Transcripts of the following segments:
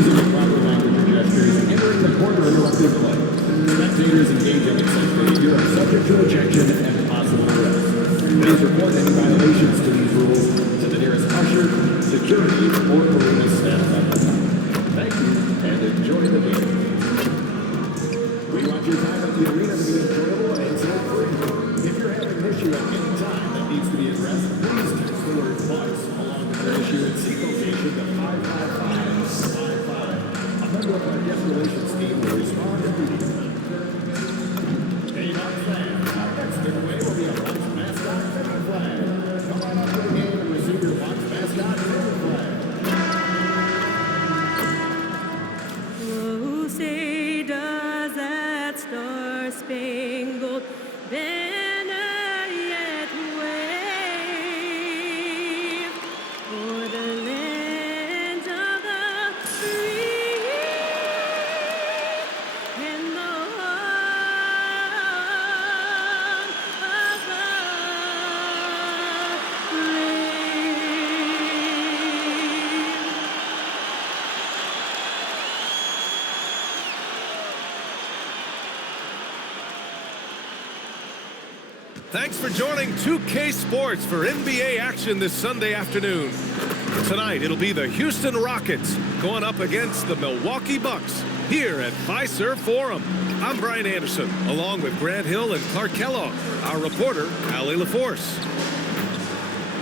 using the proper language or gestures, entering the corner interrupting play. Spectators engaging in such behavior are subject to ejection and possible arrest. Please report any violations to these rules to the nearest usher, security, or arena staff member. Thank you, and enjoy the game. We want your time at the arena to be enjoyable and incident-free. If you're having an issue at any time that needs to be addressed, please text the word "bucks" along with your issue and seat location to 55555. A member of our guest relations team will respond immediately. Hey, Bucks fans, our next giveaway will be a Bucks mascot favorite flag. Come on up to the game and receive your Bucks mascot favorite flag. Oh, say does that star-spangled banner yet wave o'er the land of the free and the home of the brave. Thanks for joining 2K Sports for NBA action this Sunday afternoon. Tonight, it'll be the Houston Rockets going up against the Milwaukee Bucks here at Fiserv Forum. I'm Brian Anderson, along with Grant Hill and Clark Kellogg, our reporter, Allie LaForce.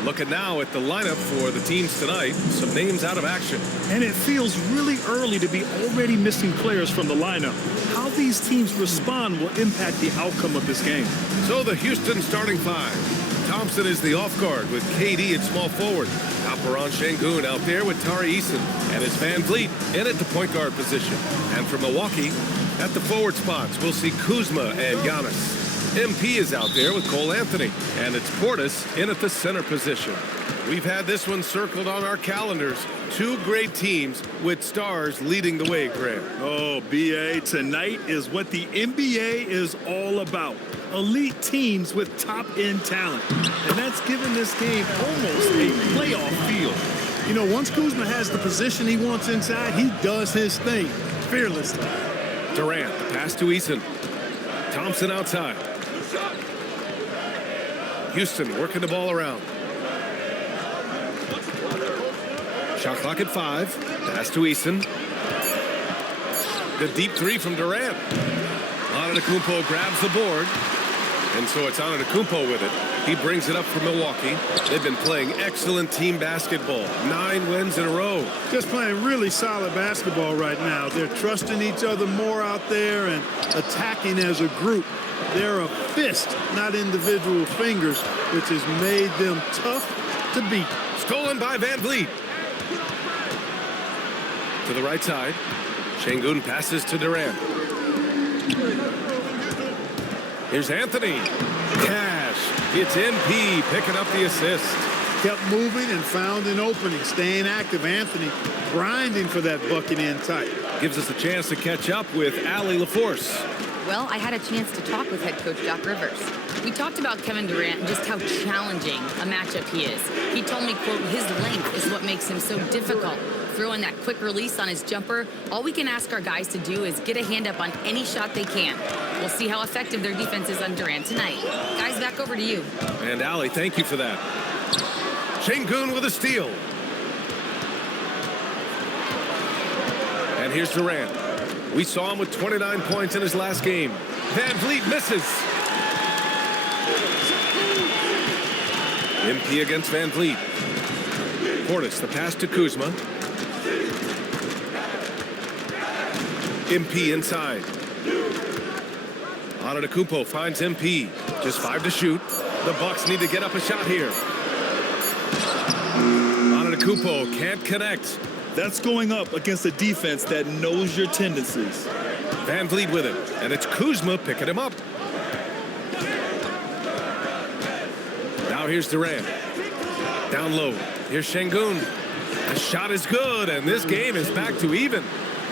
Looking now at the lineup for the teams tonight, some names out of action. And it feels really early to be already missing players from the lineup. How these teams respond will impact the outcome of this game. So the Houston starting five. Thompson is the off guard with KD at small forward. Alperen Sengun out there with Tari Eason, and it's Van Vliet in at the point guard position. And for Milwaukee, at the forward spots, we'll see Kuzma and Giannis. MP is out there with Cole Anthony, and it's Portis in at the center position. We've had this one circled on our calendars. Two great teams with stars leading the way, Grant. Oh, BA, tonight is what the NBA is all about. Elite teams with top-end talent. And that's given this game almost a playoff feel. You know, once Kuzma has the position he wants inside, he does his thing fearlessly. Durant, the pass to Eason. Thompson outside. Houston working the ball around. Shot clock at 5. Pass to Eason. The deep three from Durant. Antetokounmpo grabs the board. And so it's Antetokounmpo with it. He brings it up for Milwaukee. They've been playing excellent team basketball. 9 wins in a row. Just playing really solid basketball right now. They're trusting each other more out there and attacking as a group. They're a fist, not individual fingers, which has made them tough to beat. Stolen by Van Vliet. To the right side. Sengun passes to Durant. Here's Anthony. Cash. It's MP picking up the assist. Kept moving and found an opening. Staying active, Anthony grinding for that bucket in tight. Gives us a chance to catch up with Allie LaForce. Well, I had a chance to talk with head coach Doc Rivers. We talked about Kevin Durant and just how challenging a matchup he is. He told me, quote, his length is what makes him so difficult. Throwing that quick release on his jumper, all we can ask our guys to do is get a hand up on any shot they can. We'll see how effective their defense is on Durant tonight. Guys, back over to you. And Allie, thank you for that. Sengun with a steal. And here's Durant. We saw him with 29 points in his last game. Van Vliet misses. MP against Van Vliet. Portis, the pass to Kuzma. MP inside. Antetokounmpo finds MP. Just 5 to shoot. The Bucks need to get up a shot here. Antetokounmpo can't connect. That's going up against a defense that knows your tendencies. Van Vliet with it, and it's Kuzma picking him up. Now here's Durant. Down low. Here's Sengun. The shot is good, and this game is back to even.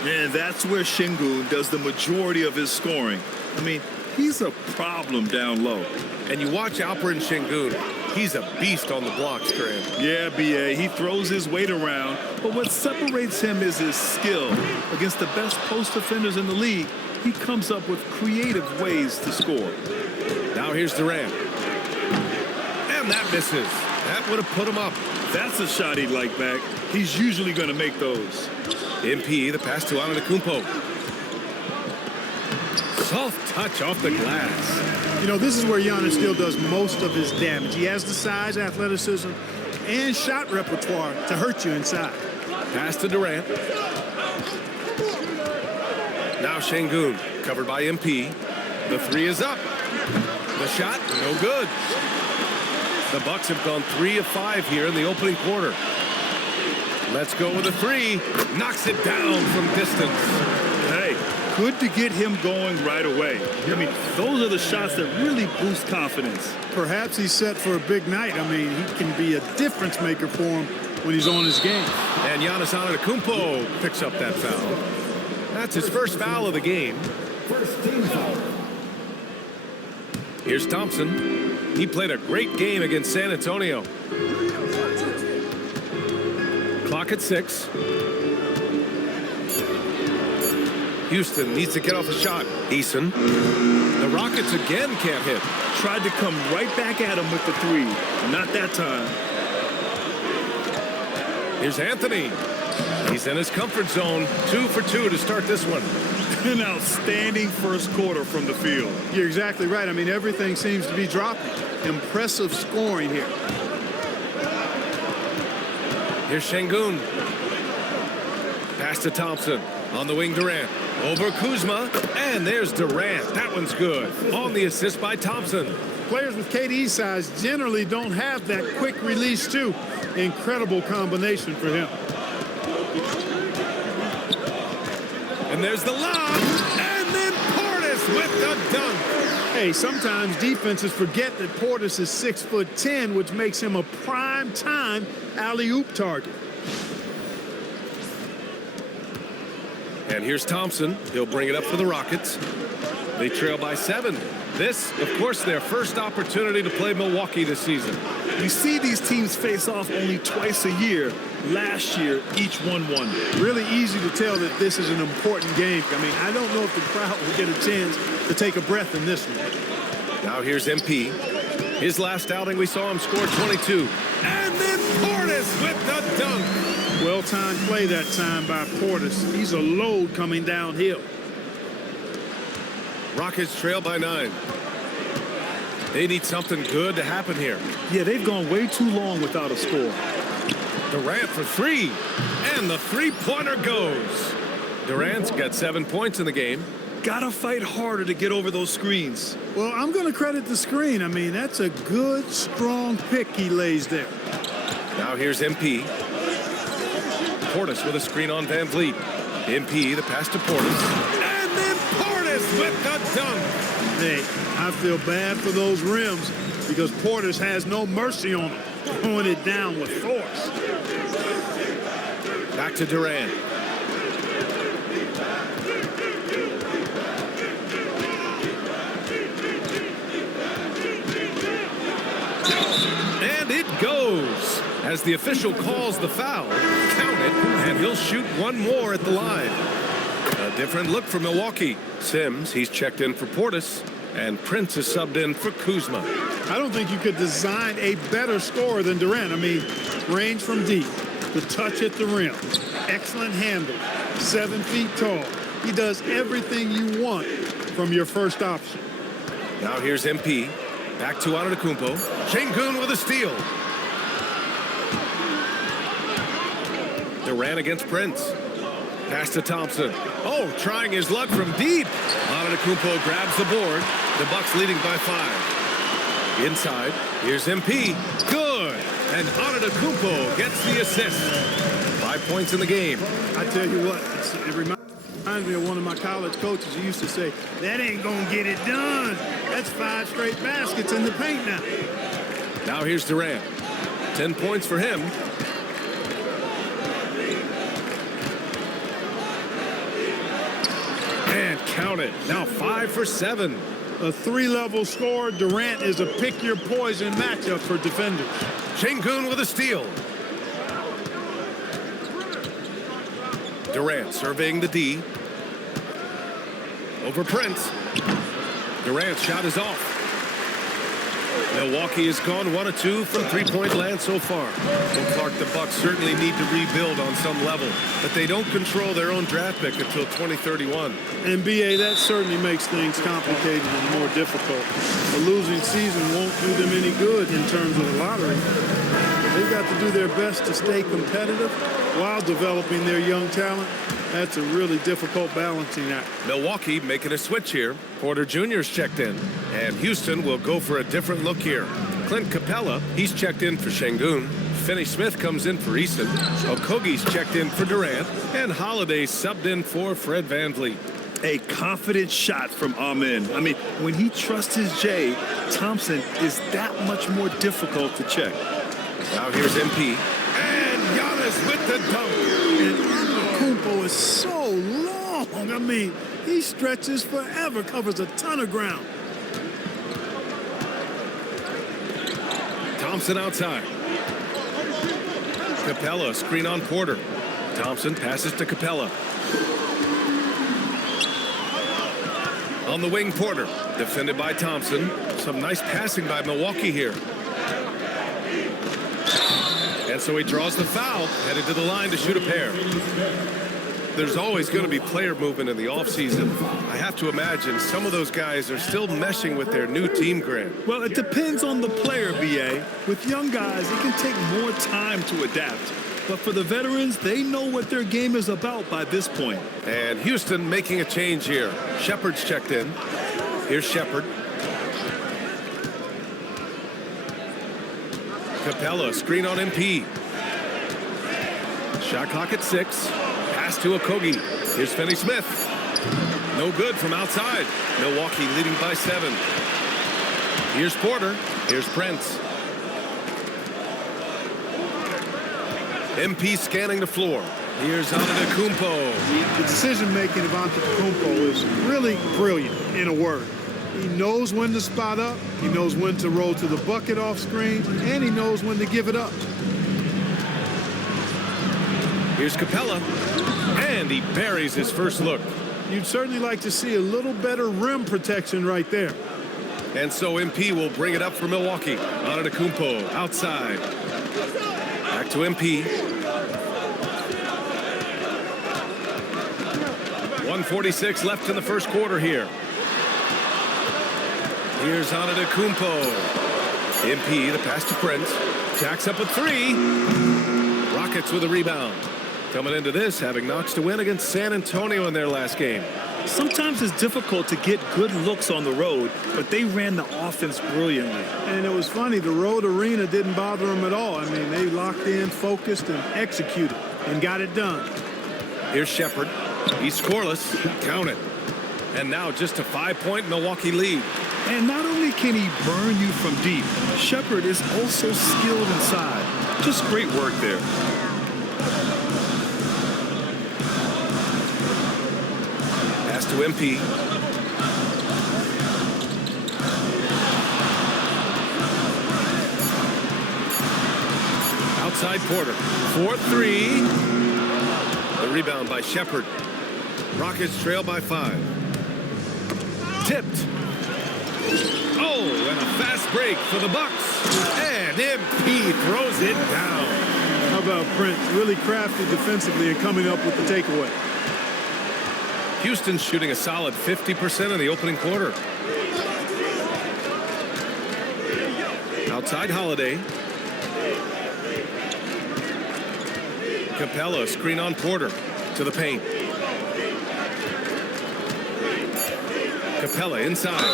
And that's where Sengun does the majority of his scoring. I mean, he's a problem down low. And you watch Alperen Sengun. He's a beast on the blocks, Grant. Yeah, B.A., he throws his weight around, but what separates him is his skill. Against the best post defenders in the league, he comes up with creative ways to score. Now here's Durant. And that misses. That would have put him up. That's a shot he'd like back. He's usually going to make those. MP, the pass to Antetokounmpo. Soft touch off the glass. You know, this is where Giannis still does most of his damage. He has the size, athleticism, and shot repertoire to hurt you inside. Pass to Durant. Now Şengün, covered by MP. The three is up. The shot, no good. The Bucks have gone 3 of 5 here in the opening quarter. Let's go with a three. Knocks it down from distance. Hey, good to get him going right away. I mean, those are the shots that really boost confidence. Perhaps he's set for a big night. I mean, he can be a difference maker for him when he's on his game. And Giannis Antetokounmpo picks up that foul. That's his first foul of the game. First team foul. Here's Thompson. He played a great game against San Antonio. Clock at 6. Houston needs to get off a shot. Eason. The Rockets again can't hit. Tried to come right back at him with the three. Not that time. Here's Anthony. He's in his comfort zone. 2 for 2 to start this one. An outstanding first quarter from the field. You're exactly right. I mean, everything seems to be dropping. Impressive scoring here. Here's Şengün. Pass to Thompson. On the wing, Durant. Over Kuzma. And there's Durant. That one's good. On the assist by Thompson. Players with KD's size generally don't have that quick release, too. Incredible combination for him. And there's the lob. And then Portis with the dunk. Hey, sometimes defenses forget that Portis is 6'10", which makes him a prime-time alley-oop target. And here's Thompson. He'll bring it up for the Rockets. They trail by 7. This, of course, their first opportunity to play Milwaukee this season. You see these teams face off only twice a year. Last year, each one won. Really easy to tell that this is an important game. I mean, I don't know if the crowd will get a chance to take a breath in this one. Now here's MP. His last outing, we saw him score 22. And then Portis with the dunk. Well-timed play that time by Portis. He's a load coming downhill. Rockets trail by 9. They need something good to happen here. Yeah, they've gone way too long without a score. Durant for 3. And the three-pointer goes. Durant's got 7 points in the game. Gotta fight harder to get over those screens. Well, I'm going to credit the screen. I mean, that's a good, strong pick he lays there. Now here's MP. Portis with a screen on Van Vliet. MP, the pass to Portis. And then Portis with the dunk. Hey, I feel bad for those rims because Portis has no mercy on them, throwing it down with force. Back to Durant. And it goes. As the official calls the foul, count it, and he'll shoot one more at the line. A different look for Milwaukee. Sims, he's checked in for Portis, and Prince is subbed in for Kuzma. I don't think you could design a better scorer than Durant. I mean, range from deep, the touch at the rim, excellent handle, 7 feet tall. He does everything you want from your first option. Now here's MP. Back to Antetokounmpo. Şengün with a steal. Durant against Prince. Pass to Thompson. Oh, trying his luck from deep. Antetokounmpo grabs the board. The Bucks leading by 5. Inside, here's MP. Good. And Antetokounmpo gets the assist. 5 points in the game. I tell you what, it reminds me of one of my college coaches who used to say, that ain't gonna get it done. That's 5 straight baskets in the paint now. Now here's Durant. 10 points for him. And count it. Now 5 for 7. A three-level score. Durant is a pick-your-poison matchup for defenders. Şengün with a steal. Durant surveying the D. Over Prince. Durant's shot is off. Milwaukee has gone 1 of 2 from three-point land so far. Well, Clark, the Bucks certainly need to rebuild on some level, but they don't control their own draft pick until 2031. NBA, that certainly makes things complicated and more difficult. A losing season won't do them any good in terms of the lottery. They've got to do their best to stay competitive while developing their young talent. That's a really difficult balancing act. Milwaukee making a switch here. Porter Jr.'s checked in. And Houston will go for a different look here. Clint Capella, he's checked in for Şengün. Finney Smith comes in for Easton. Okogie's checked in for Durant. And Holiday subbed in for Fred VanVleet. A confident shot from Amen. I mean, when he trusts his J, Thompson is that much more difficult to check. Now here's MP. And Giannis with the dunk. And Antetokounmpo is so long. I mean, he stretches forever, covers a ton of ground. Thompson outside. Capella, screen on Porter. Thompson passes to Capella. On the wing, Porter. Defended by Thompson. Some nice passing by Milwaukee here. And so he draws the foul, headed to the line to shoot a pair. There's always going to be player movement in the offseason. I have to imagine some of those guys are still meshing with their new team, Grant. Well, it depends on the player, BA. With young guys, it can take more time to adapt. But for the veterans, they know what their game is about by this point. And Houston making a change here. Shepard's checked in. Here's Shepard. Capella, screen on MP. Shot clock at 6. Pass to Okogie. Here's Finney Smith. No good from outside. Milwaukee leading by 7. Here's Porter. Here's Prince. MP scanning the floor. Here's Antetokounmpo. The decision-making of Antetokounmpo is really brilliant, in a word. He knows when to spot up, he knows when to roll to the bucket off screen, and he knows when to give it up. Here's Capella, and he buries his first look. You'd certainly like to see a little better rim protection right there. And so MP will bring it up for Milwaukee. Antetokounmpo outside. Back to MP. 1:46 left in the first quarter here. Here's Antetokounmpo. MP, the pass to Prince. Jacks up a 3. Rockets with a rebound. Coming into this, having knocks to win against San Antonio in their last game. Sometimes it's difficult to get good looks on the road, but they ran the offense brilliantly. And it was funny, the road arena didn't bother them at all. I mean, they locked in, focused, and executed, and got it done. Here's Shepard. He's scoreless. Count it. And now just a 5-point Milwaukee lead. And not only can he burn you from deep, Shepard is also skilled inside. Just great work there. Pass to MP. Outside Porter. 4-3. The rebound by Shepard. Rockets trail by 5. Tipped. Oh, and a fast break for the Bucks. And MP throws it down. How about Prince? Really crafty defensively and coming up with the takeaway. Houston's shooting a solid 50% in the opening quarter. Outside Holiday. Capella, screen on Porter to the paint. Capella inside.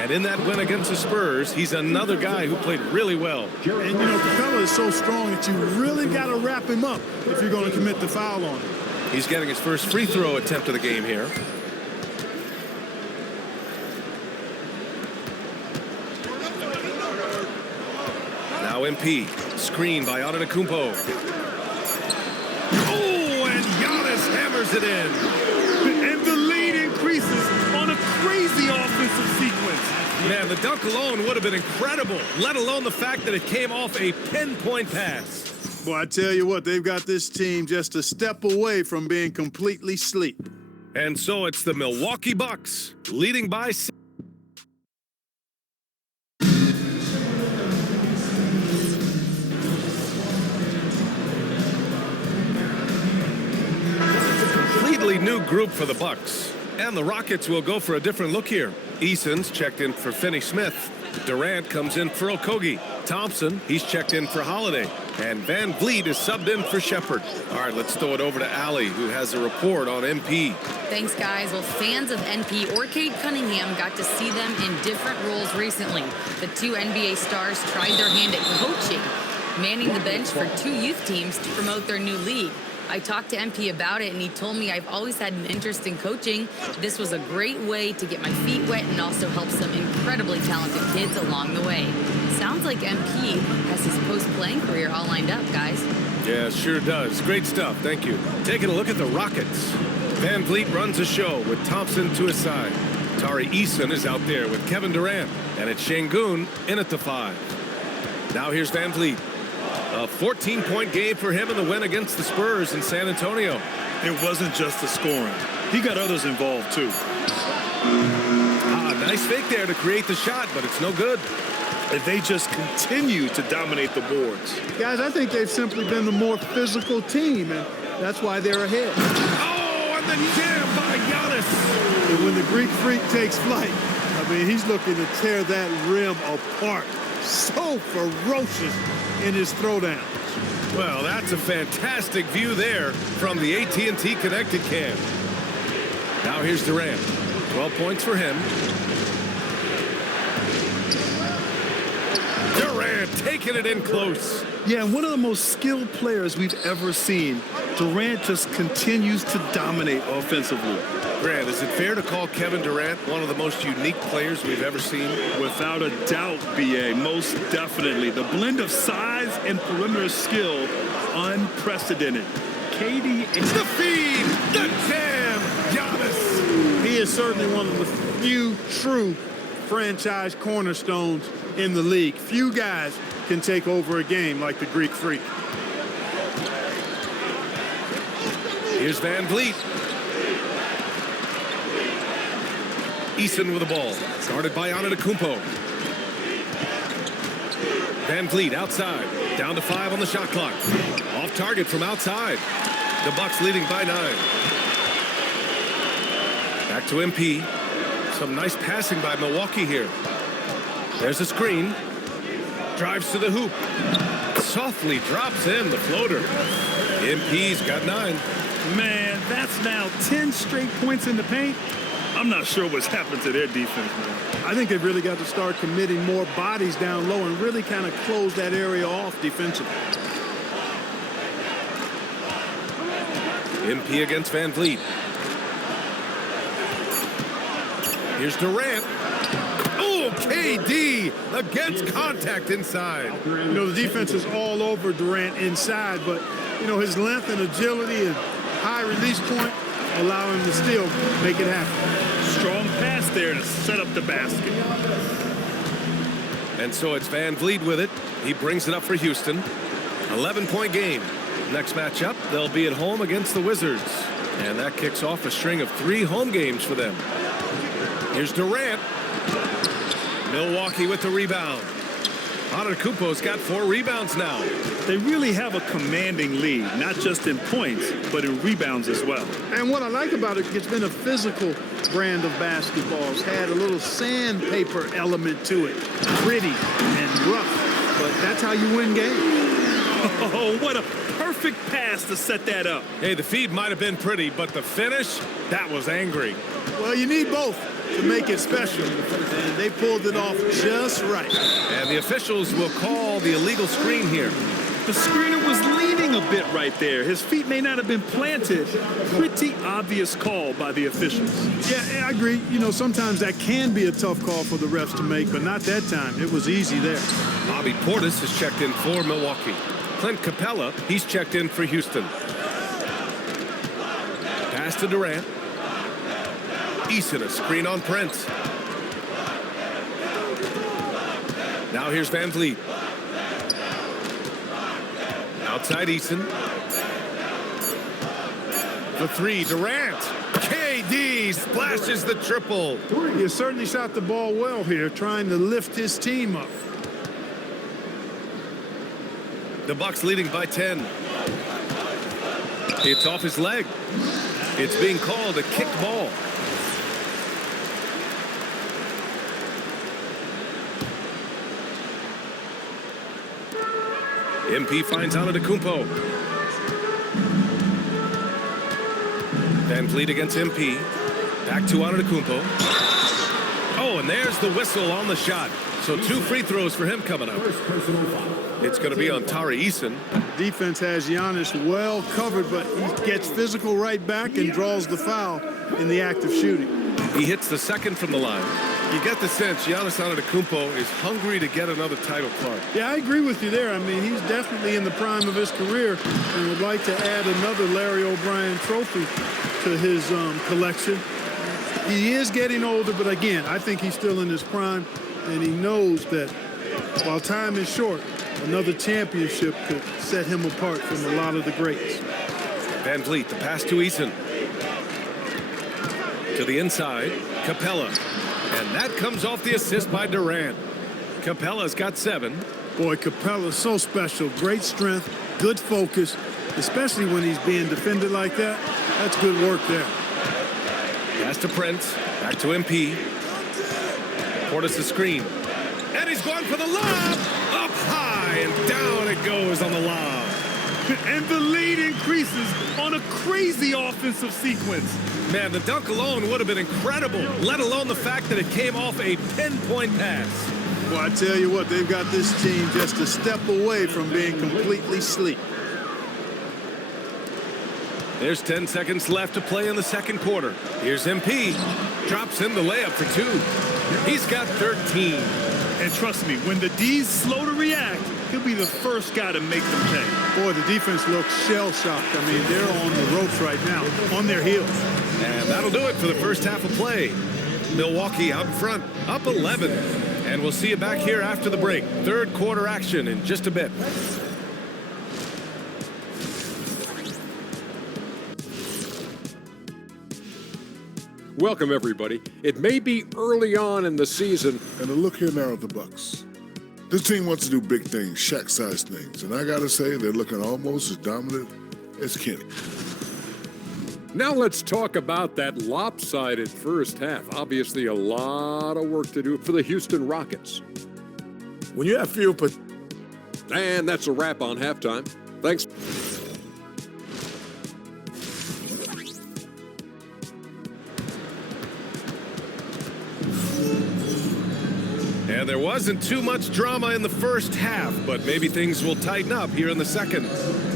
And in that win against the Spurs, he's another guy who played really well. And, you know, Capella is so strong that you really got to wrap him up if you're going to commit the foul on him. He's getting his first free throw attempt of the game here. Now MP, screen by Antetokounmpo. Oh, and Giannis hammers it in. And the lead increases on a crazy offensive sequence. Man, the dunk alone would have been incredible, let alone the fact that it came off a pinpoint pass. Boy, I tell you what, they've got this team just a step away from being completely asleep. And so it's the Milwaukee Bucks, leading by 6. Completely new group for the Bucks. And the Rockets will go for a different look here. Eason's checked in for Finney-Smith. Durant comes in for Okogie. Thompson, he's checked in for Holiday. And Van Vliet is subbed in for Shepard. All right, let's throw it over to Allie, who has a report on MP. Thanks, guys. Well, fans of NP or Cade Cunningham got to see them in different roles recently. The two NBA stars tried their hand at coaching, manning the bench for two youth teams to promote their new league. I talked to MP about it, and he told me I've always had an interest in coaching. This was a great way to get my feet wet and also help some incredibly talented kids along the way. Sounds like MP has his post-playing career all lined up, guys. Yeah, sure does. Great stuff. Thank you. Taking a look at the Rockets. Van Vliet runs a show with Thompson to his side. Tari Eason is out there with Kevin Durant. And it's Şengün in at the 5. Now here's Van Vliet. A 14-point game for him in the win against the Spurs in San Antonio. It wasn't just the scoring. He got others involved, too. Nice fake there to create the shot, but it's no good. And they just continue to dominate the boards. Guys, I think they've simply been the more physical team, and that's why they're ahead. Oh, and the jam by Giannis. And when the Greek Freak takes flight, I mean, he's looking to tear that rim apart. So ferocious in his throwdowns. Well, that's a fantastic view there from the AT&T Connected Cam. Now here's Durant. 12 points for him. Durant taking it in close. Yeah, and one of the most skilled players we've ever seen. Durant just continues to dominate offensively. Grant, is it fair to call Kevin Durant one of the most unique players we've ever seen? Without a doubt, BA, most definitely. The blend of size and perimeter skill, unprecedented. KD is the feed, the jam, Giannis. He is certainly one of the few true franchise cornerstones in the league. Few guys can take over a game like the Greek Freak. Here's Van Vliet. Eason with the ball, guarded by Antetokounmpo. Van Vliet outside, down to 5 on the shot clock. Off target from outside. The Bucks leading by 9. Back to MP. Some nice passing by Milwaukee here. There's a screen. Drives to the hoop. Softly drops in the floater. MP's got 9. Man, that's now 10 straight points in the paint. I'm not sure what's happened to their defense, man. I think they've really got to start committing more bodies down low and really kind of close that area off defensively. MP against Van Vliet. Here's Durant. Oh, KD against contact inside. You know, the defense is all over Durant inside, but, you know, his length and agility and high release point allow him to still make it happen. Strong pass there to set up the basket. And so it's Van Vliet with it. He brings it up for Houston. 11-point game. Next matchup, they'll be at home against the Wizards. And that kicks off a string of 3 home games for them. Here's Durant. Milwaukee with the rebound. Antetokounmpo's got 4 rebounds now. They really have a commanding lead, not just in points, but in rebounds as well. And what I like about it, it's been a physical brand of basketball. It's had a little sandpaper element to it. Gritty and rough, but that's how you win games. Oh, what a perfect pass to set that up. Hey, the feed might have been pretty, but the finish, that was angry. Well, you need both to make it special, and they pulled it off just right. And the officials will call the illegal screen here. The screener was leaning a bit right there. His feet may not have been planted. Pretty obvious call by the officials. Yeah, I agree. You know, sometimes that can be a tough call for the refs to make, but not that time. It was easy there. Bobby Portis has checked in for Milwaukee. Clint Capella, he's checked in for Houston. Pass to Durant. Eason, a screen on Prince. Now here's Van Vliet. Outside Eason. The three, Durant. KD splashes the triple. He certainly shot the ball well here, trying to lift his team up. The Bucks leading by 10. It's off his leg. It's being called a kicked ball. MP finds Antetokounmpo. Van Vliet against MP. Back to Antetokounmpo. Oh, and there's the whistle on the shot. So 2 free throws for him coming up. It's going to be on Tari Eason. Defense has Giannis well covered, but he gets physical right back and draws the foul in the act of shooting. He hits the second from the line. You get the sense Giannis Antetokounmpo is hungry to get another title card. Yeah, I agree with you there. I mean, he's definitely in the prime of his career and would like to add another Larry O'Brien trophy to his collection. He is getting older, but again, I think he's still in his prime, and he knows that while time is short, another championship could set him apart from a lot of the greats. Van Vliet, the pass to Eason. To the inside, Capella. And that comes off the assist by Durant. Capella's got 7. Boy, Capella's so special. Great strength, good focus, especially when he's being defended like that. That's good work there. Pass to Prince. Back to MP. Portis the screen. And he's going for the lob. Up high and down it goes on the lob. And the lead increases on a crazy offensive sequence. Man, the dunk alone would have been incredible, let alone the fact that it came off a pinpoint pass. Well, I tell you what, they've got this team just a step away from being completely sleep. There's 10 seconds left to play in the second quarter. Here's MP. Drops in the layup for 2. He's got 13. And trust me, when the D's slow to react, he'll be the first guy to make them pay. Boy, the defense looks shell-shocked. I mean, they're on the ropes right now, on their heels. And that'll do it for the first half of play. Milwaukee out in front, up 11. And we'll see you back here after the break. Third quarter action in just a bit. Welcome, everybody. It may be early on in the season. And a look here now at the Bucks. This team wants to do big things, Shaq-sized things. And I got to say, they're looking almost as dominant as Kenny. Now let's talk about that lopsided first half. Obviously, a lot of work to do for the Houston Rockets. When you have field put. And that's a wrap on halftime. Thanks. And there wasn't too much drama in the first half, but maybe things will tighten up here in the second.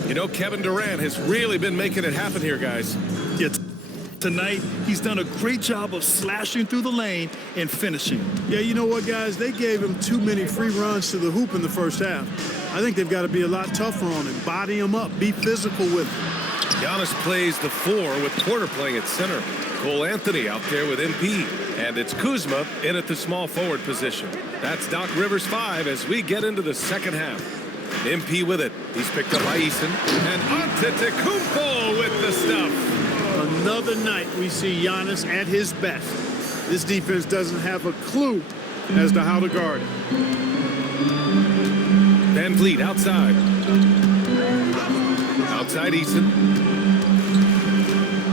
You know, Kevin Durant has really been making it happen here, guys. Yeah, tonight, he's done a great job of slashing through the lane and finishing. Yeah, you know what, guys? They gave him too many free runs to the hoop in the first half. I think they've got to be a lot tougher on him, body him up, be physical with him. Giannis plays the 4 with Porter playing at center. Cole Anthony out there with MP. And it's Kuzma in at the small forward position. That's Doc Rivers 5 as we get into the second half. MP with it. He's picked up by Eason. And Antetokounmpo with the stuff. Another night we see Giannis at his best. This defense doesn't have a clue as to how to guard it. Van Vliet outside. Outside Eason.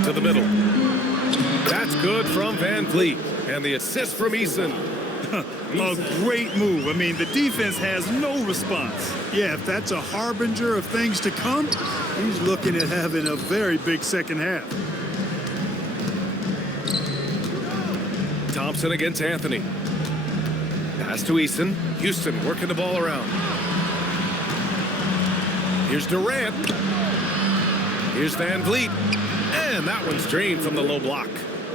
To the middle. That's good from Van Vliet. And the assist from Eason. A great move. I mean, the defense has no response. Yeah, if that's a harbinger of things to come, he's looking at having a very big second half. Thompson against Anthony. Pass to Eason. Houston working the ball around. Here's Durant. Here's Van Vliet. And that one's drained from the low block.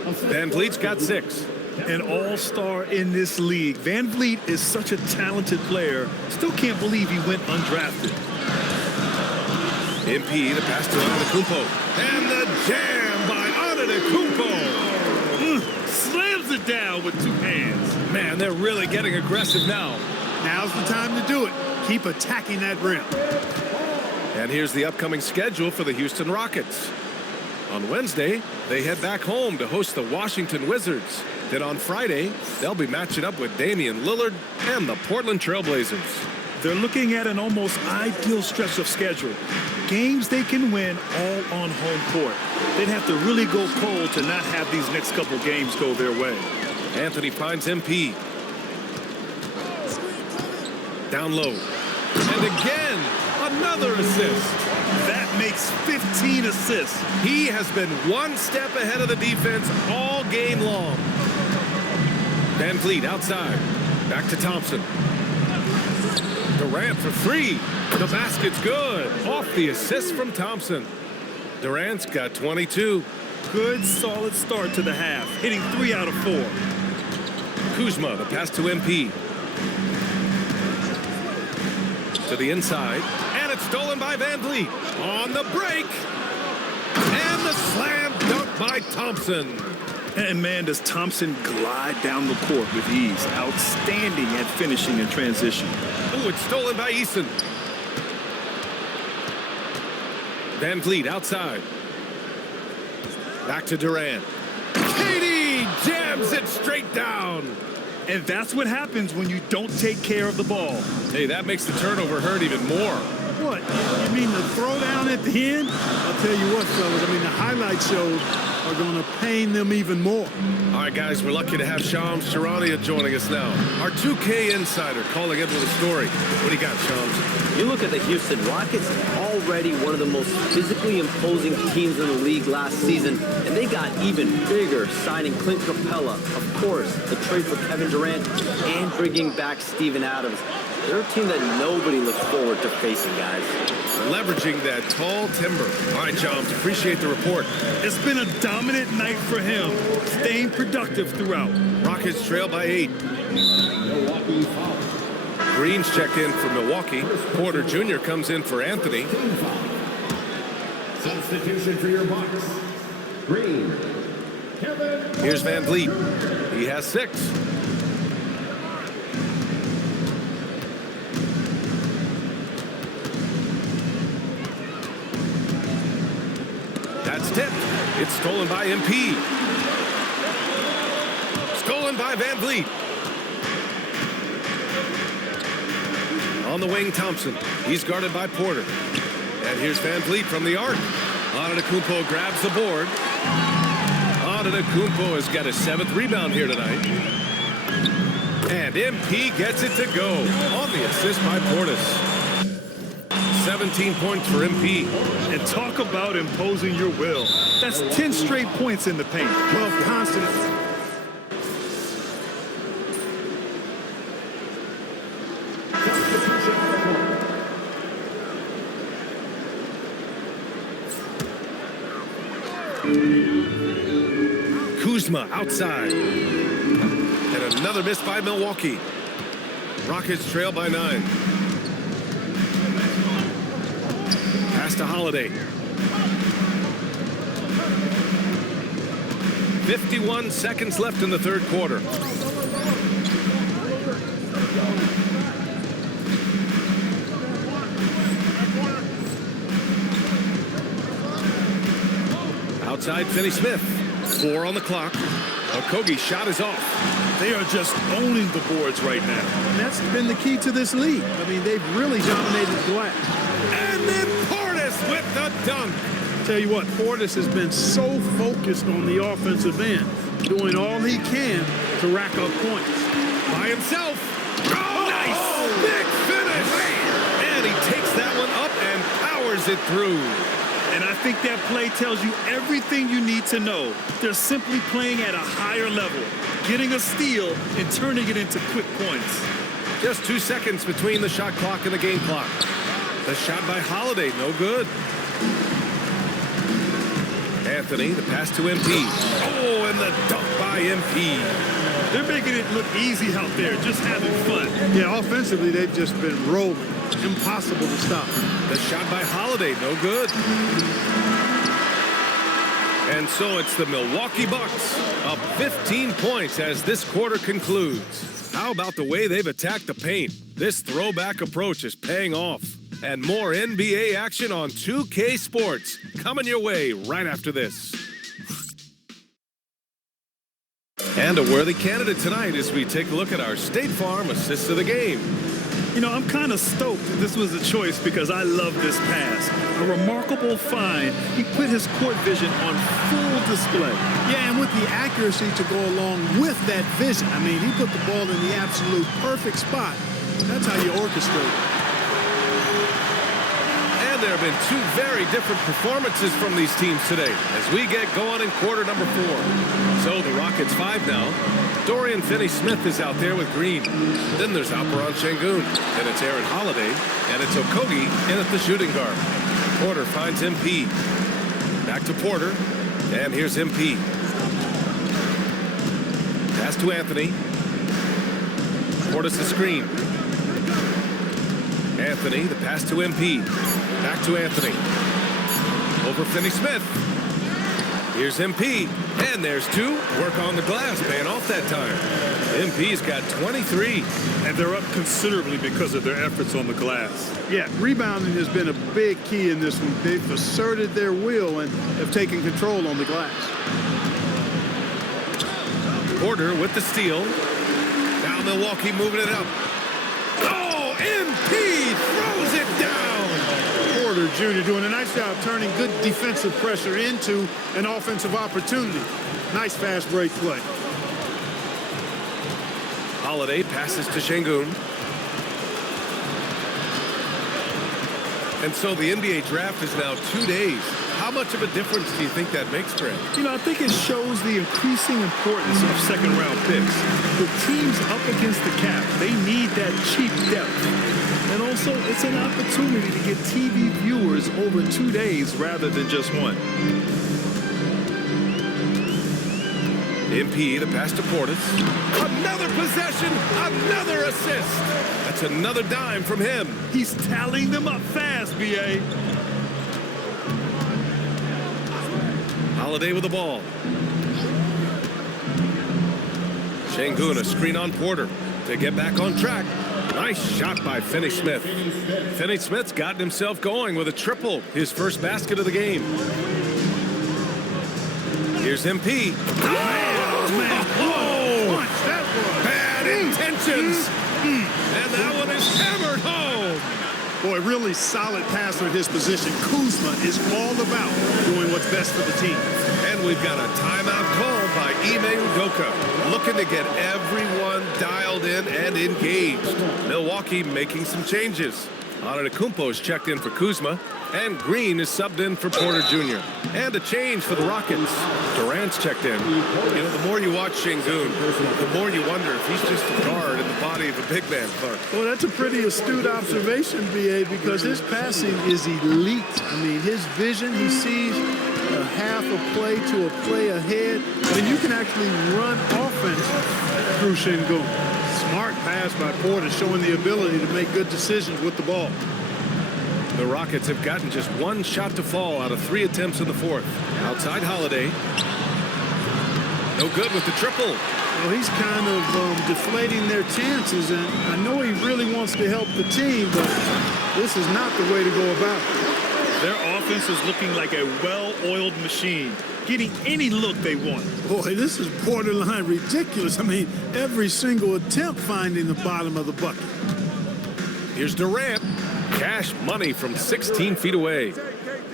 Van Vliet's got 6. An all-star in this league. Van Vliet is such a talented player. Still can't believe he went undrafted. MP, the pass to Antetokounmpo. And the jam by Antetokounmpo. Slams it down with 2 hands. Man, they're really getting aggressive now. Now's the time to do it. Keep attacking that rim. And here's the upcoming schedule for the Houston Rockets. On Wednesday, they head back home to host the Washington Wizards. Then on Friday, they'll be matching up with Damian Lillard and the Portland Trailblazers. They're looking at an almost ideal stretch of schedule. Games they can win all on home court. They'd have to really go cold to not have these next couple games go their way. Anthony finds MP. Down low. And again, another assist. That makes 15 assists. He has been one step ahead of the defense all game long. Van Vliet outside. Back to Thompson. Durant for three. The basket's good. Off the assist from Thompson. Durant's got 22. Good, solid start to the half, hitting 3 out of 4. Kuzma, the pass to MP. To the inside. And it's stolen by Van Vliet. On the break. And the slam dunk by Thompson. And man, does Thompson glide down the court with ease. Outstanding at finishing in transition. Oh, it's stolen by Eason. Van Vliet outside. Back to Durant. KD jams it straight down. And that's what happens when you don't take care of the ball. Hey, that makes the turnover hurt even more. What? You mean the throwdown at the end? I'll tell you what, fellas. I mean, the highlight shows are going to pain them even more. All right, guys, we're lucky to have Shams Charania joining us now. Our 2K insider calling in with a story. What do you got, Shams? You look at the Houston Rockets, already one of the most physically imposing teams in the league last season, and they got even bigger, signing Clint Capella, of course, the trade for Kevin Durant, and bringing back Steven Adams. They're a team that nobody looks forward to facing, guys. Leveraging that tall timber. All right, Shams, appreciate the report. It's been a dominant night for him, staying productive throughout. Rockets trail by 8. Milwaukee foul. Green's checked in for Milwaukee. Porter Jr. comes in for Anthony. Substitution for your Bucks. Green. Kevin. Here's Van Vliet. He has 6. That's tipped. It's stolen by MP. Stolen by Van Vliet. On the wing, Thompson. He's guarded by Porter. And here's Van Vliet from the arc. Antetokounmpo grabs the board. Antetokounmpo has got a 7th rebound here tonight. And MP gets it to go on the assist by Portis. 17 points for MP. And talk about imposing your will. That's 10 straight points in the paint. 12 constant. Kuzma outside. And another miss by Milwaukee. Rockets trail by 9. Pass to Holiday. 51 seconds left in the third quarter. Outside, Finney-Smith. 4 on the clock. Okogie's shot is off. They are just owning the boards right now. And that's been the key to this league. I mean, they've really dominated the glass. And then Portis with the dunk. Tell you what, Portis has been so focused on the offensive end, doing all he can to rack up points. By himself. Oh, nice. Big finish. And he takes that one up and powers it through. And I think that play tells you everything you need to know. They're simply playing at a higher level, getting a steal and turning it into quick points. Just 2 seconds between the shot clock and the game clock. The shot by Holiday, no good. Anthony, the pass to MP. Oh, and the dunk by MP. They're making it look easy out there, just having fun. Yeah, offensively, they've just been rolling. Impossible to stop. The shot by Holiday, no good. And so it's the Milwaukee Bucks up 15 points as this quarter concludes. How about the way they've attacked the paint? This throwback approach is paying off. And more NBA action on 2K Sports coming your way right after this. And a worthy candidate tonight as we take a look at our State Farm assist of the game. You know, I'm kind of stoked that this was a choice because I love this pass. A remarkable find. He put his court vision on full display. Yeah, and with the accuracy to go along with that vision. I mean, he put the ball in the absolute perfect spot. That's how you orchestrate. And there have been two very different performances from these teams today as we get going in quarter number 4. So the Rockets 5 now. Dorian Finney-Smith is out there with Green. Then there's Alperon Şengün. Then it's Aaron Holiday. And it's Okogie in at the shooting guard. Porter finds MP. Back to Porter. And here's MP. Pass to Anthony. Porter's the screen. Anthony, the pass to MP. Back to Anthony. Over Finney-Smith. Here's MP. And there's 2. Work on the glass, paying off that time. MP's got 23. And they're up considerably because of their efforts on the glass. Yeah, rebounding has been a big key in this one. They've asserted their will and have taken control on the glass. Porter with the steal. Now Milwaukee moving it up. Oh, MP throws it down. Porter Jr. doing a nice job turning good defensive pressure into an offensive opportunity. Nice fast break play. Holiday passes to Şengün. And so the NBA draft is now 2 days. How much of a difference do you think that makes, Greg? You know, I think it shows the increasing importance of second-round picks. With teams up against the cap, they need that cheap depth. And also, it's an opportunity to get TV viewers over 2 days rather than just one. MP, the pass to Portis. Another possession, another assist. That's another dime from him. He's tallying them up fast, B.A. Holiday with the ball. Şengün, a screen on Porter to get back on track. Nice shot by Finney-Smith. Finney-Smith's gotten himself going with a triple, his first basket of the game. Here's MP. Oh, that was. Bad intentions. And that one is hammered home. Boy, really solid passer at his position. Kuzma is all about doing what's best for the team. And we've got a timeout called by Ime Udoka, looking to get everyone dialed in and engaged. Milwaukee making some changes. Antetokounmpo is checked in for Kuzma, and Green is subbed in for Porter Jr. And a change for the Rockets. Durant's checked in. You know, the more you watch Şengün, the more you wonder if he's just a guard in the body of a big man, Clark. Well, that's a pretty astute observation, B.A., because his passing is elite. I mean, his vision, he sees a half a play to a play ahead. And you can actually run offense through Şengün. Smart pass by Porter, showing the ability to make good decisions with the ball. The Rockets have gotten just one shot to fall out of 3 attempts in the fourth. Outside Holiday. No good with the triple. Well, he's kind of deflating their chances, and I know he really wants to help the team, but this is not the way to go about it. Their offense is looking like a well-oiled machine, getting any look they want. Boy, this is borderline ridiculous. I mean, every single attempt finding the bottom of the bucket. Here's Durant. Cash money from 16 feet away.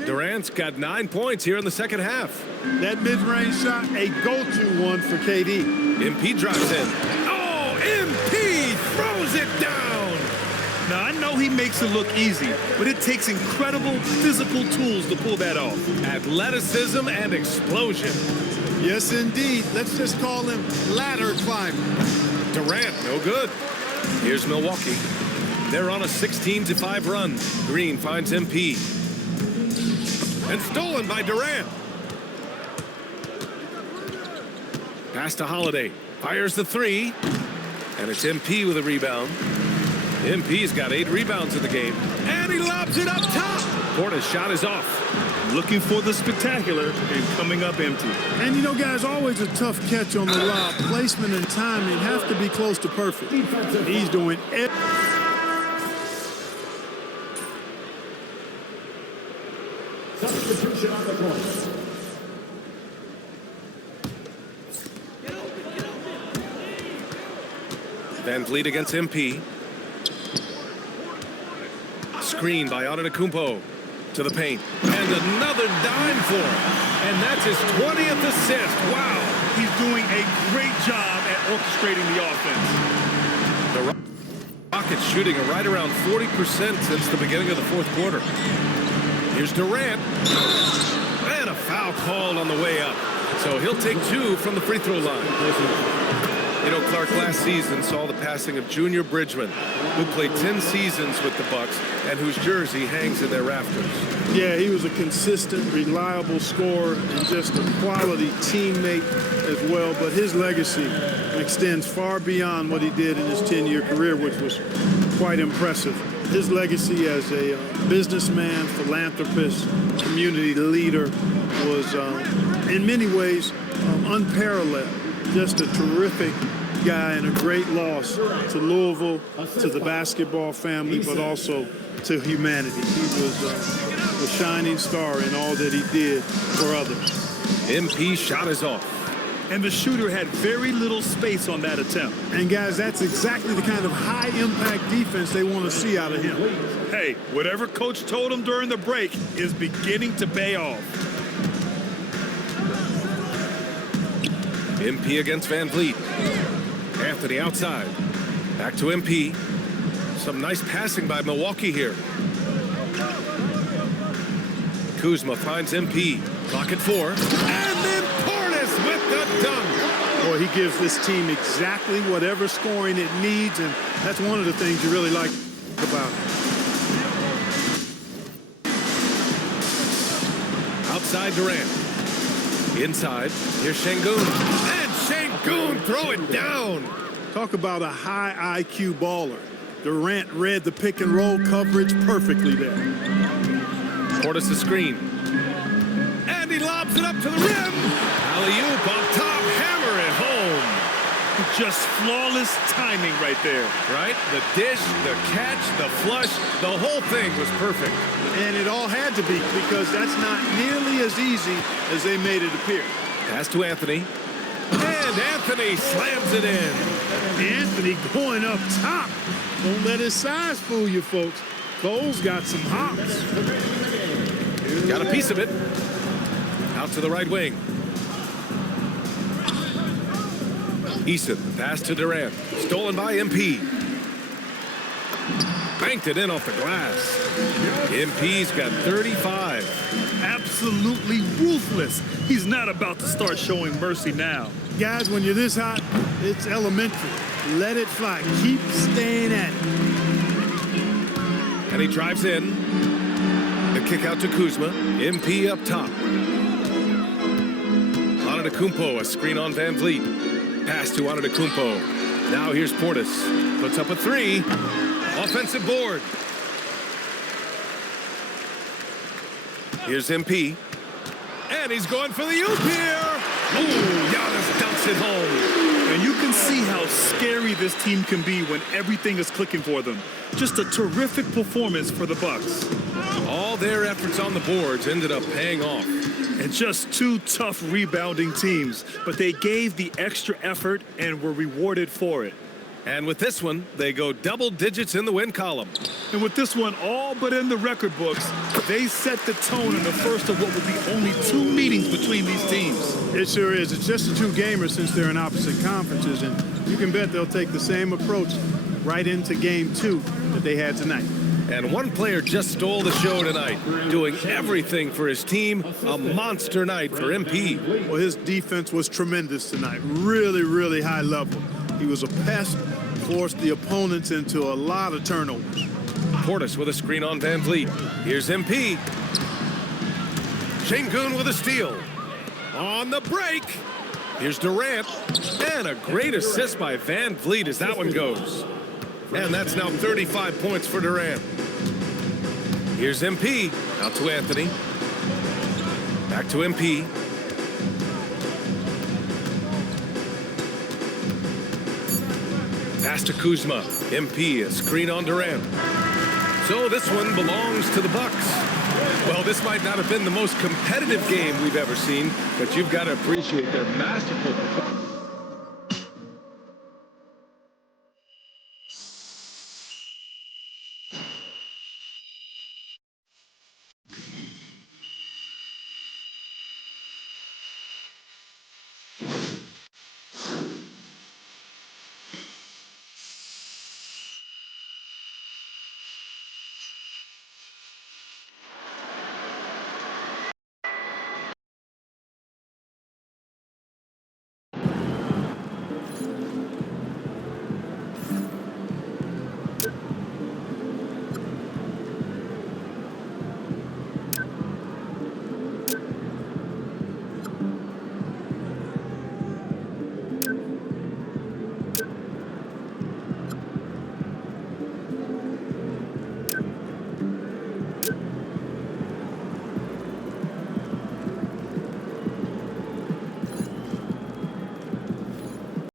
Durant's got 9 points here in the second half. That mid-range shot, a go-to one for KD. MP drops in. Oh, MP throws it down. Now, I know he makes it look easy, but it takes incredible physical tools to pull that off. Athleticism and explosion. Yes, indeed. Let's just call him ladder climber. Durant, no good. Here's Milwaukee. They're on a 16-5 run. Green finds MP. And stolen by Durant. Pass to Holiday. Fires the 3. And it's MP with a rebound. MP's got 8 rebounds in the game. And he lobs it up top. Porter's shot is off. Looking for the spectacular and coming up empty. And you know, guys, always a tough catch on the lob. Placement and timing have to be close to perfect. He's doing it. Van Vliet against MP. Screen by Antetokounmpo to the paint. And another dime for him. And that's his 20th assist. Wow. He's doing a great job at orchestrating the offense. The Rockets shooting right around 40% since the beginning of the fourth quarter. Here's Durant. And a foul called on the way up. So he'll take 2 from the free throw line. You know, Clark last season saw the passing of Junior Bridgman, who played 10 seasons with the Bucks and whose jersey hangs in their rafters. Yeah, he was a consistent, reliable scorer and just a quality teammate as well. But his legacy extends far beyond what he did in his 10-year career, which was quite impressive. His legacy as a businessman, philanthropist, community leader was, in many ways, unparalleled. Just a terrific guy and a great loss to Louisville, to the basketball family, but also to humanity. He was a shining star in all that he did for others. MP shot is off. And the shooter had very little space on that attempt. And guys, that's exactly the kind of high-impact defense they want to see out of him. Hey, whatever coach told him during the break is beginning to pay off. MP against Van Vliet. Anthony outside. Back to MP. Some nice passing by Milwaukee here. Kuzma finds MP. Clock at 4. And then Portis with the dunk. Boy, he gives this team exactly whatever scoring it needs, and that's one of the things you really like about him. Outside Durant. Inside, here's Şengün. And Şengün throw it down. Talk about a high IQ baller. Durant read the pick and roll coverage perfectly there. Portis the screen. And he lobs it up to the rim. Alley-oop on top, hammer it home. Just flawless timing right there. Right? The dish, the catch, the flush, the whole thing was perfect. And it all had to be, because that's not nearly as easy as they made it appear. Pass to Anthony. And Anthony slams it in. Anthony going up top. Don't let his size fool you, folks. Cole's got some hops. Got a piece of it. Out to the right wing. Eason, pass to Durant. Stolen by MP. Banked it in off the glass. MP's got 35. Absolutely ruthless. He's not about to start showing mercy now. Guys, when you're this hot, it's elementary. Let it fly. Keep staying at it. And he drives in. The kick out to Kuzma. MP up top. Antetokounmpo, a screen on Van Vliet. Pass to Antetokounmpo. Now here's Portis. Puts up a 3. Offensive board. Here's MP. And he's going for the oop here. Ooh, Giannis dunks it home. And you can see how scary this team can be when everything is clicking for them. Just a terrific performance for the Bucks. All their efforts on the boards ended up paying off. And just 2 tough rebounding teams, but they gave the extra effort and were rewarded for it. And with this one, they go double digits in the win column. And with this one all but in the record books, they set the tone in the first of what will be only 2 meetings between these teams. It sure is. It's just a 2-gamer since they're in opposite conferences, and you can bet they'll take the same approach right into game 2 that they had tonight. And one player just stole the show tonight, doing everything for his team. A monster night for MP. Well, his defense was tremendous tonight. Really, really high level. He was a pest, forced the opponents into a lot of turnovers. Portis with a screen on Van Vliet. Here's MP. Şengün with a steal. On the break. Here's Durant. And a great assist by Van Vliet as that one goes. And that's now 35 points for Durant. Here's MP. Out to Anthony. Back to MP. Pass to Kuzma. MP, a screen on Durant. So this one belongs to the Bucks. Well, this might not have been the most competitive game we've ever seen, but you've got to appreciate their masterful performance.